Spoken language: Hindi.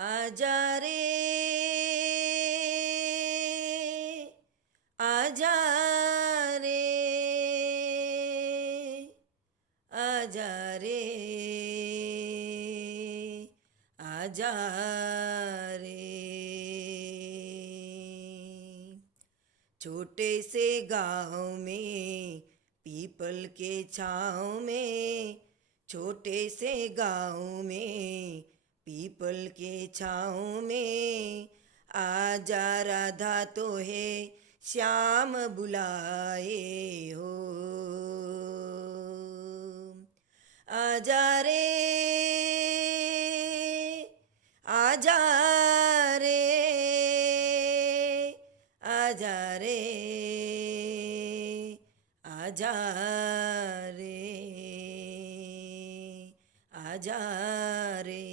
आजा रे आजा रे आजा रे आजा रे। छोटे से गाँव में पीपल के छाँव में, छोटे से गाँव में पीपल के छाँव में, आजा राधा तो है श्याम बुलाए हो। आजा रे आजा रे आजा रे आजा रे आजा रे।